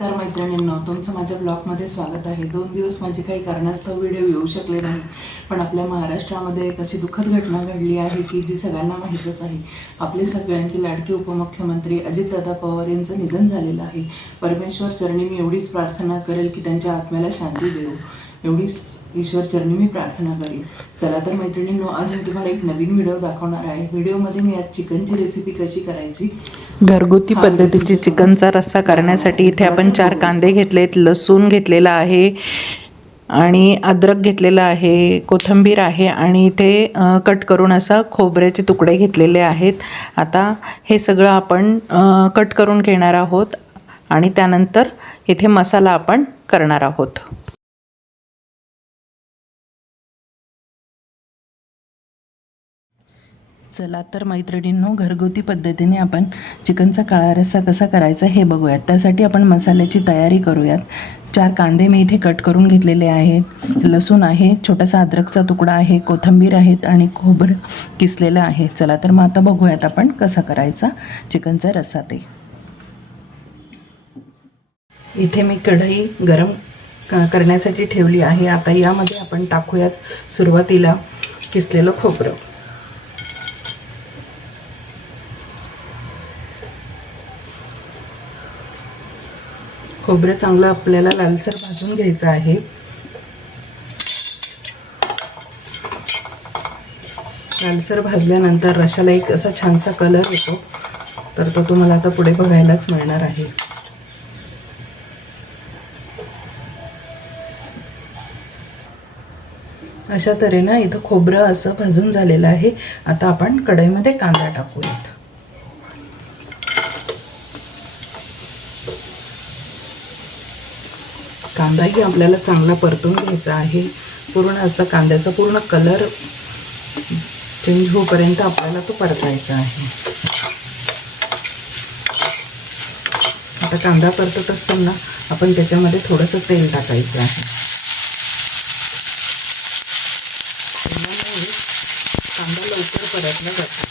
नमस्कार मैत्रिणींनो, तुमचं माझ्या ब्लॉगमध्ये स्वागत आहे। 2 दिवस माझे काही कारणास्तव व्हिडिओ येऊ शकले नाही, पण आपल्या महाराष्ट्रामध्ये एक अशी दुःखद घटना घडली आहे की जी सगळ्यांना माहीतच आहे। आपले सगळ्यांचे लाडके उपमुख्यमंत्री अजितदादा पवार यांचं निधन झालेलं आहे। परमेश्वर चरणी मी एवढीच प्रार्थना करेल की त्यांच्या आत्म्याला शांती देवो, एवढीच ईश्वर चरणी मी प्रार्थना करेन। चला तर मैत्रिणींनो, आज मी तुम्हाला एक नवीन व्हिडिओ दाखवणार आहे। व्हिडिओमध्ये मी आज चिकनची रेसिपी कशी करायची, घरगुती पद्धतीची चिकनचा रस्सा करण्यासाठी इथे आपण 4 कांदे घेतलेत, लसूण घेतलेला आहे आणि अद्रक घेतलेला आहे, कोथिंबीर आहे आणि इथे कट करून असं खोबऱ्याचे तुकडे घेतलेले आहेत। आता हे सगळं आपण कट करून घेणार आहोत आणि त्यानंतर इथे मसाला आपण करणार आहोत। चला तर मैत्रिणींनो, घरगुती पद्धतीने आपण चिकनचा काळा रस्सा कसा करायचा हे बघूयात। त्यासाठी आपण मसाल्याची तयारी करूयात। 4 कांदे मी इथे कट करून घेतलेले आहेत, लसूण आहे, छोटासा अद्रकचा तुकडा आहे, कोथिंबीर आहेत आणि खोबरं किसलेलं आहे। चला तर मग आता बघूयात आपण कसा करायचा चिकनचा रस्सा ते। इथे मी कढई गरम करण्यासाठी ठेवली आहे। आता यामध्ये आपण टाकूयात सुरुवातीला किसलेलं खोबरं। खोबरं चांगलं आपल्याला लालसर भाजून घ्यायचं आहे। लालसर भाजल्यानंतर रशाला एक असा छानसा कलर येतो, तर तो तुम्हाला आता पुढे बघायलाच मिळणार आहे। अशा तऱ्हेनं इथं खोबरं असं भाजून झालेलं आहे। आता आपण कढईमध्ये कांदा टाकूयात। कांदाही आपल्याला चांगला परतून घ्यायचा आहे। पूर्ण असं कांद्याचा पूर्ण कलर चेंज होईपर्यंत आपल्याला तो परतायचा आहे। आता कांदा परतत असताना आपण त्याच्यामध्ये थोडंसं तेल टाकायचं आहे। त्यामुळे कांदा लवकर परतला जातो।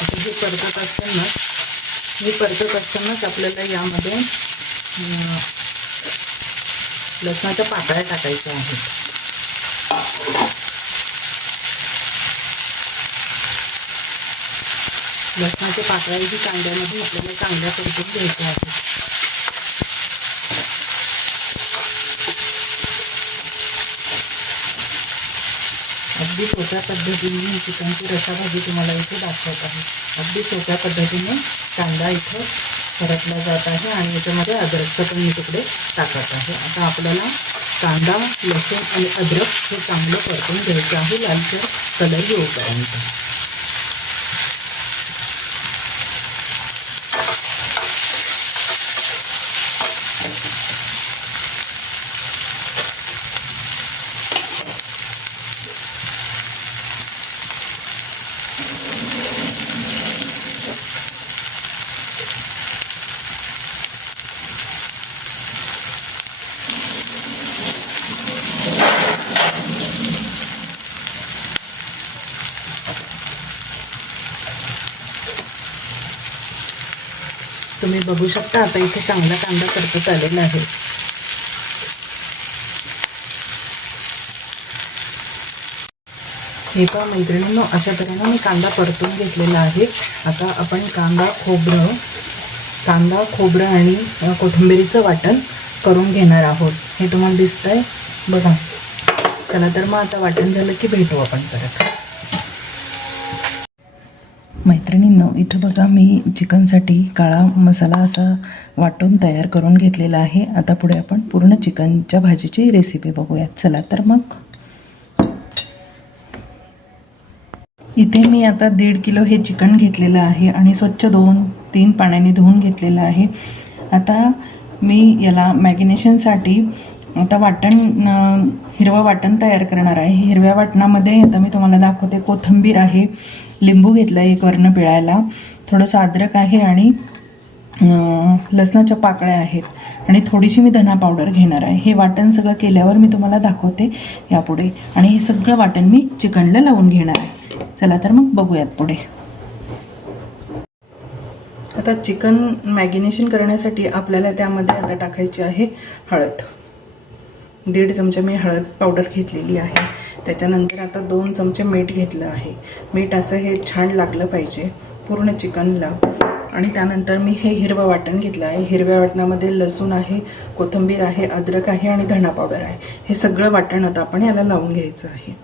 आता हे परतत असतानाच आपल्याला यामध्ये लसणाच्या पाकळ्या टाकायच्या आहेत। लसणाच्या पाकळ्याही कांद्यामध्ये आपल्याला चांगल्या परतून घ्यायच्या आहेत। अगदी सोप्या पद्धतीने मी चिकनची रसाभाजी तुम्हाला इथे दाखवत आहे। अगदी सोप्या पद्धतीने कांदा इथे परतला जात आहे आणि याच्यामध्ये अद्रकचं पण मी तुकडे टाकत आहे। आता आपल्याला कांदा, लसूण आणि अद्रक हे चांगलं परतून घ्यायचं आहे लालसर कलर येऊपर्यंत। तुम्ही बघू शकता आता इथे चांगला कांदा परतत आलेला आहे। हे पहा मैत्रिणींनो, अशा तऱ्हेनं मी कांदा परतून घेतलेला आहे। आता आपण कांदा खोबरं आणि कोथिंबीरीचं वाटण करून घेणार आहोत। हे तुम्हाला दिसतंय बघा। चला तर मग आता वाटण झालं की भेटू आपण परत। मैत्रिणींनो, इथं बघा मी चिकनसाठी काळा मसाला असा वाटून तयार करून घेतलेला आहे। आता पुढे आपण पूर्ण चिकनच्या भाजीची रेसिपी बघूयात। चला तर मग इथे मी आता 1.5 किलो हे चिकन घेतलेलं आहे आणि स्वच्छ 2-3 पाण्याने धुवून घेतलेलं आहे। आता मी याला मॅरिनेशनसाठी आता हिरवं वाटण तयार करणार आहे। हिरव्या वाटणामध्ये आता मी तुम्हाला दाखवते, कोथिंबीर आहे, लिंबू घेतला एक वरनं पिळायला, थोडंसं अद्रक आहे आणि लसणाच्या पाकळ्या आहेत आणि थोडीशी मी धना पावडर घेणार आहे। हे वाटण सगळं केल्यावर मी तुम्हाला दाखवते यापुढे। आणि हे सगळं वाटण मी चिकनला लावून घेणार आहे। चला तर मग बघूयात पुढे। आता चिकन मॅगिनेशन करण्यासाठी आपल्याला त्यामध्ये आता टाकायची आहे हळद. 1.5 चमचा मी हळद पावडर घेतलेली आहे. त्याच्यानंतर आता 2 चमचे मीठ घेतलं आहे. मीठ असं हे छान लागलं पाहिजे पूर्ण चिकनला. आणि त्यानंतर मी हे हिरवं वाटण घेतलं आहे. हिरव्या वाटणामध्ये लसूण आहे, कोथिंबीर आहे, अद्रक आहे आणि धणा पावडर आहे. हे सगळं वाटण आता आपण याला लावून घ्यायचं आहे.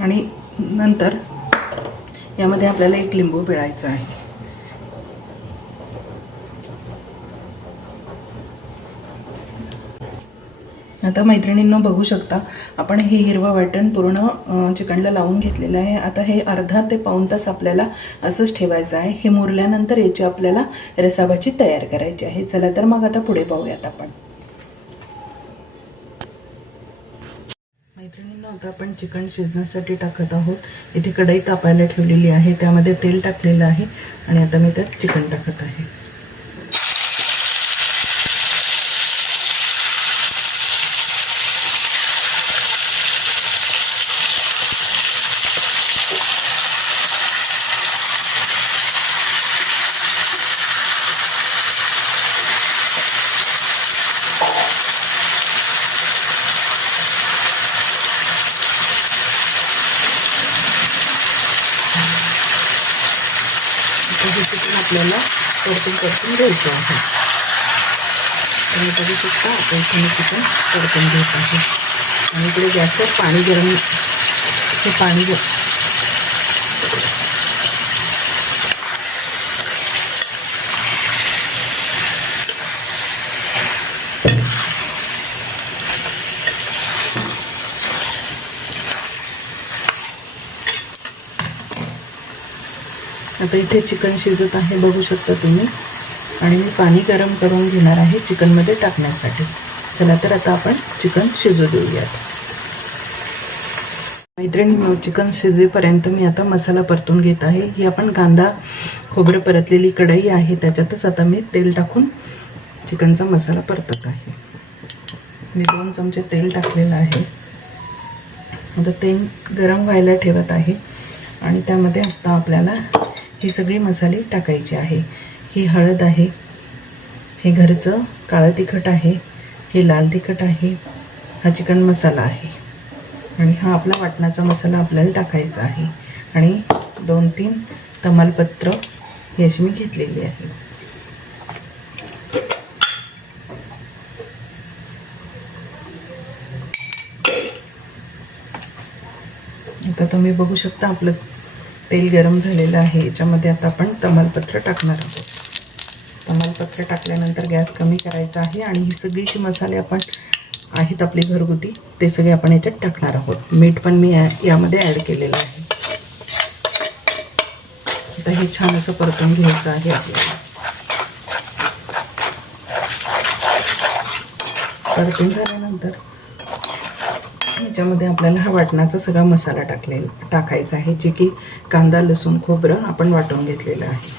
आणि नंतर यामध्ये आपल्याला 1 लिंबू पिळायचा आहे. आता मैत्रिणींनो बघू शकता आपण हे हिरवं वाटण पूर्ण चिकनला लावून घेतलेलं आहे. आता हे अर्धा ते पाऊण तास आपल्याला असंच ठेवायचं आहे. हे मुरल्यानंतर याची आपल्याला रसाभाजी तयार करायची आहे. चला तर मग आता पुढे पाहूयात आपण. मैत्रिणींनो आता आपण चिकन शिजण्यासाठी टाकत आहोत. इथे कढई तापायला ठेवलेली आहे, त्यामध्ये तेल टाकलेलं आहे आणि आता मी त्यात चिकन टाकत आहे. हे चिकन आपल्याला परतून घ्यायचं आहे. आणि बघू शकता आपण इथे चिकन परतून घेत आहे. आणि इकडे गॅसवर पाणी गरम, हे पाणी आता इथे चिकन शिजत आहे बघू शकता तुम्ही. आणि मी पाणी गरम करून घेणार आहे चिकनमध्ये टाकण्यासाठी. चला तर आता आपण चिकन शिजू देऊयात. मैत्रिणींनो चिकन शिजेपर्यंत मी आता मसाला परतून घेत आहे. ही आपण कांदा खोबरं परतलेली कढई आहे, त्याच्यातच आता मी तेल टाकून चिकनचा मसाला परतत आहे. मी 2 चमचे तेल टाकलेलं आहे. आता तेल गरम व्हायला ठेवत आहे आणि त्यामध्ये आता आपल्याला ही सगळी मसाले टाकायची आहे. ही हळद आहे, हे घरचं काळं तिखट आहे, हे लाल तिखट आहे, हा चिकन मसाला आहे आणि हा आपला वाटणाचा मसाला आपल्याला टाकायचा आहे. आणि 2-3 तमालपत्र ही अशी मी घेतलेली आहे. आता तुम्ही बघू शकता आपलं तेल गरम झालेलं आहे. याच्यामध्ये आता आपण तमालपत्र टाकणार आहोत. तमालपत्र टाकल्यानंतर गॅस कमी करायचा आहे आणि ही सगळीशी मसाले आपण आहेत आपले घरगुती ते सगळे आपण याच्यात टाकणार आहोत. मीठ पण मी यामध्ये ॲड केलेलं आहे. आता हे छान असं परतून घ्यायचं आहे आपल्याला. परतून झाल्यानंतर याच्यामध्ये आपल्याला हा वाटणाचा सगळा मसाला टाकायचा आहे, जे की कांदा लसूण खोबरं आपण वाटून घेतलेलं आहे.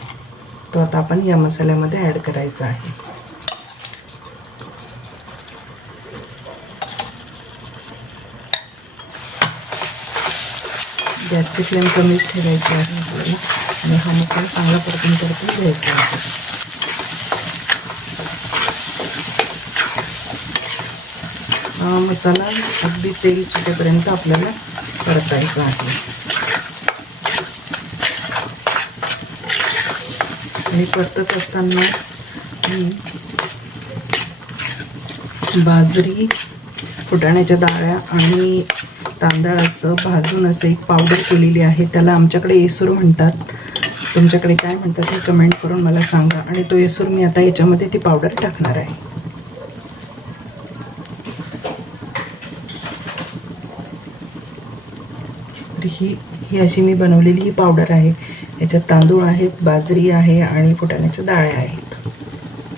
तो आता आपण या मसाल्यामध्ये ॲड करायचा आहे. गॅसची फ्लेम कमीच ठेवायची आहे आपल्याला आणि हा मसाला चांगला परतून घ्यायचा आहे. हा मसाला अगदी तेल सुटेपर्यंत आपल्याला परतायचा आहे. आणि परतत असतानाच बाजरी, फुटाण्याच्या डाळ्या आणि तांदळाचं भाजून असं एक पावडर केलेली आहे. त्याला आमच्याकडे येसूर म्हणतात, तुमच्याकडे काय म्हणतात हे कमेंट करून मला सांगा. आणि तो येसूर मी आता याच्यामध्ये ती पावडर टाकणार आहे. तर ही अशी मी बनवलेली ही पावडर आहे. याच्यात तांदूळ आहेत, बाजरी आहे आणि फुटाण्याच्या डाळ्या आहेत.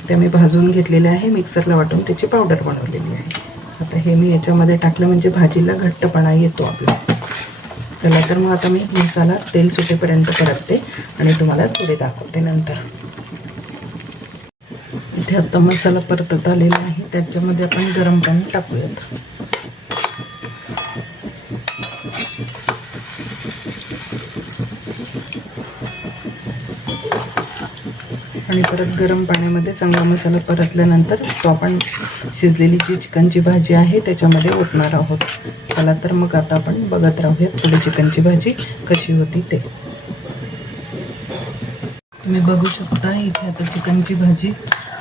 त्या मी भाजून घेतलेल्या आहे, मिक्सरला वाटून त्याची पावडर बनवलेली आहे. आता हे मी याच्यामध्ये टाकलं म्हणजे भाजीला घट्टपणा येतो आपला. चला तर मग आता मी मसाला तेल सुटेपर्यंत परतते आणि तुम्हाला पुढे दाखवते नंतर. इथे आता मसाला परतत आलेला आहे, त्याच्यामध्ये आपण गरम पाणी टाकूयात. आणि परत गरम पाण्यामध्ये चांगला मसाला परतल्यानंतर तो आपण शिजलेली जी चिकनची भाजी आहे त्याच्यामध्ये ओतणार आहोत. चला तर मग आता आपण बघत राहूयात पुढे चिकनची भाजी कशी होती ते. तुम्ही बघू शकता इथे आता चिकनची भाजी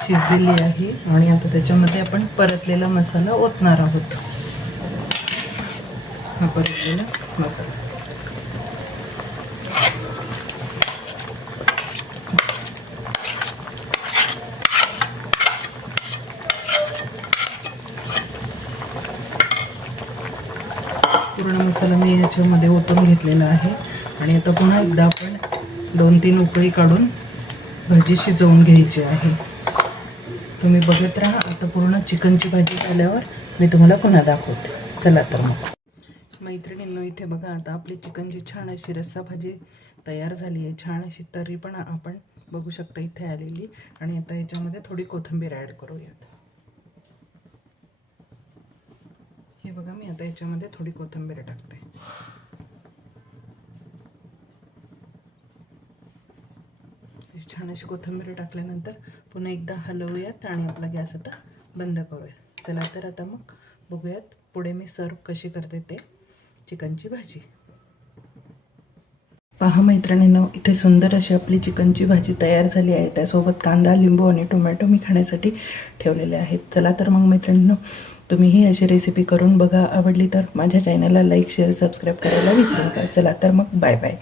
शिजलेली आहे आणि आता त्याच्यामध्ये आपण परतलेला मसाला ओतणार आहोत. हा परतलेला मसाला पूर्ण मसाला मी ह्याच्यामध्ये ओतून घेतलेला आहे आणि आता पुन्हा एकदा आपण 2-3 उकळी काढून भाजी शिजवून घ्यायची आहे. तुम्ही बघत राहा. आता पूर्ण चिकनची भाजी झाल्यावर मी तुम्हाला पुन्हा दाखवते. चला तर मग मैत्रिणींनो, इथे बघा आता आपली चिकनची छान अशी रस्सा भाजी तयार झाली आहे. छान अशी तरी पण आपण बघू शकता इथे आलेली. आणि आता याच्यामध्ये थोडी कोथिंबीर ॲड करूयात. हे बघा मी आता याच्यामध्ये थोडी कोथिंबीर टाकते. छान अशी कोथिंबीर टाकल्यानंतर पुन्हा एकदा हलवूयात आणि आपला गॅस आता बंद करूया. चला तर आता मग बघूयात पुढे मी सर्व कशी करते ते चिकनची भाजी. पहा मैत्रिणींनो, इथे सुंदर अशी आपली चिकनची भाजी तयार झाली आहे. त्यासोबत कांदा, लिंबू आणि टोमॅटो मी खाण्यासाठी ठेवलेले आहेत. चला तर मग मैत्रिणींनो, तुम्हीही अशी रेसिपी करून बघा. आवडली तर माझ्या चॅनलला लाईक, शेअर, सबस्क्राईब करायला विसरू नका. चला तर मग बाय बाय.